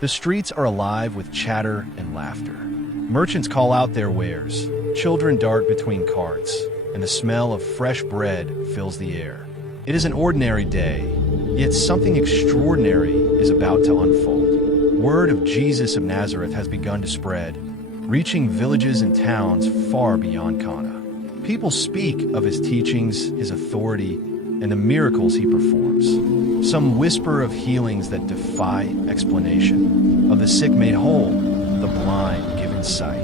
The streets are alive with chatter and laughter. Merchants call out their wares, children dart between carts, and the smell of fresh bread fills the air. It is an ordinary day, yet something extraordinary is about to unfold. Word of Jesus of Nazareth has begun to spread, reaching villages and towns far beyond Cana. People speak of his teachings, his authority, and the miracles he performs. Some whisper of healings that defy explanation, of the sick made whole, the blind given sight.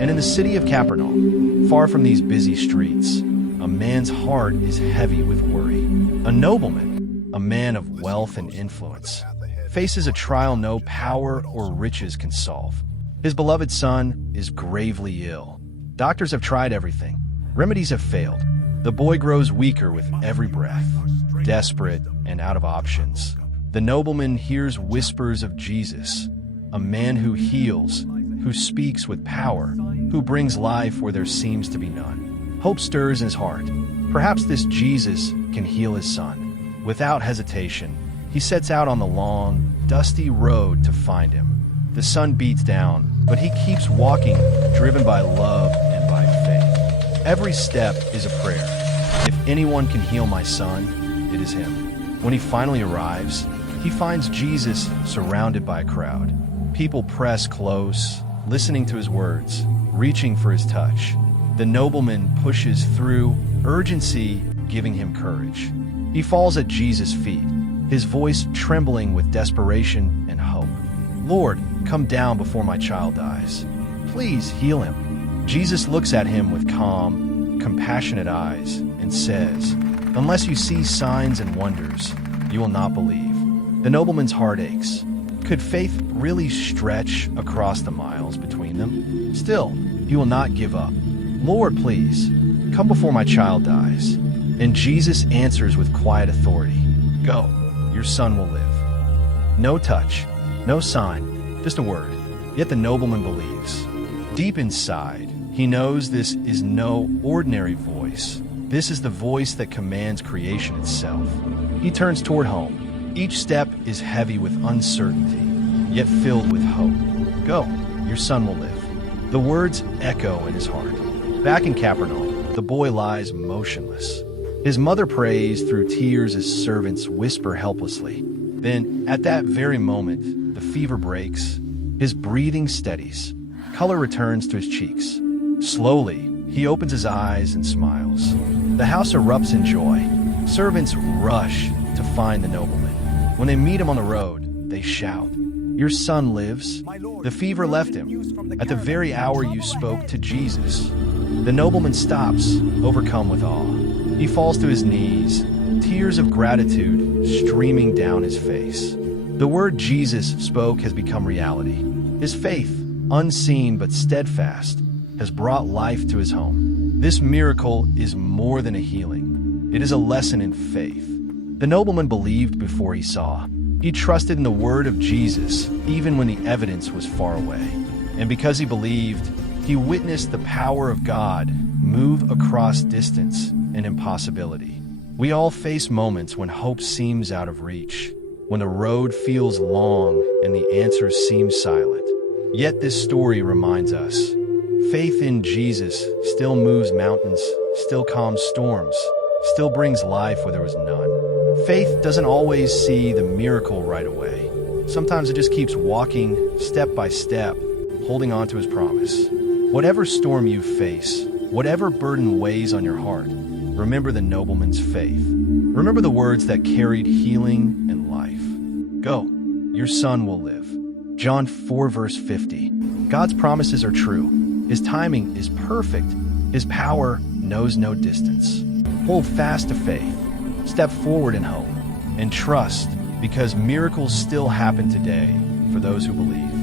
And in the city of Capernaum, far from these busy streets, a man's heart is heavy with worry. A nobleman, a man of wealth and influence, faces a trial no power or riches can solve. His beloved son is gravely ill. Doctors have tried everything. Remedies have failed. The boy grows weaker with every breath, desperate and out of options. The nobleman hears whispers of Jesus, a man who heals, who speaks with power, who brings life where there seems to be none. Hope stirs in his heart. Perhaps this Jesus can heal his son. Without hesitation, he sets out on the long, dusty road to find him. The sun beats down, but he keeps walking, driven by love and by faith. Every step is a prayer. If anyone can heal my son, it is him. When he finally arrives, he finds Jesus surrounded by a crowd. People press close, listening to his words, reaching for his touch. The nobleman pushes through, urgency giving him courage. He falls at Jesus' feet, his voice trembling with desperation and hope. Lord, come down before my child dies. Please heal him. Jesus looks at him with calm, compassionate eyes and says, "Unless you see signs and wonders, you will not believe." The nobleman's heart aches. Could faith really stretch across the miles between them? Still, he will not give up. "Lord, please, come before my child dies." And Jesus answers with quiet authority, "Go, your son will live." No touch, no sign, just a word. Yet the nobleman believes. Deep inside, he knows this is no ordinary voice. This is the voice that commands creation itself. He turns toward home. Each step is heavy with uncertainty, yet filled with hope. "Go, your son will live." The words echo in his heart. Back in Capernaum, the boy lies motionless. His mother prays through tears as servants whisper helplessly. Then, at that very moment, the fever breaks. His breathing steadies. Color returns to his cheeks. Slowly, he opens his eyes and smiles. The house erupts in joy. Servants rush to find the nobleman. When they meet him on the road, they shout, "Your son lives. The fever left him at the very hour you spoke to Jesus." The nobleman stops, overcome with awe. He falls to his knees, tears of gratitude streaming down his face. The word Jesus spoke has become reality. His faith, unseen but steadfast, has brought life to his home. This miracle is more than a healing. It is a lesson in faith. The nobleman believed before he saw. He trusted in the word of Jesus, even when the evidence was far away. And because he believed, he witnessed the power of God move across distance and impossibility. We all face moments when hope seems out of reach, when the road feels long and the answers seem silent. Yet this story reminds us, faith in Jesus still moves mountains, still calms storms, still brings life where there was none. Faith doesn't always see the miracle right away. Sometimes it just keeps walking step by step, holding on to his promise. Whatever storm you face, whatever burden weighs on your heart, remember the nobleman's faith. Remember the words that carried healing and life. "Go, your son will live." John 4 verse 50. God's promises are true. His timing is perfect. His power knows no distance. Hold fast to faith. Step forward in hope. And trust, because miracles still happen today for those who believe.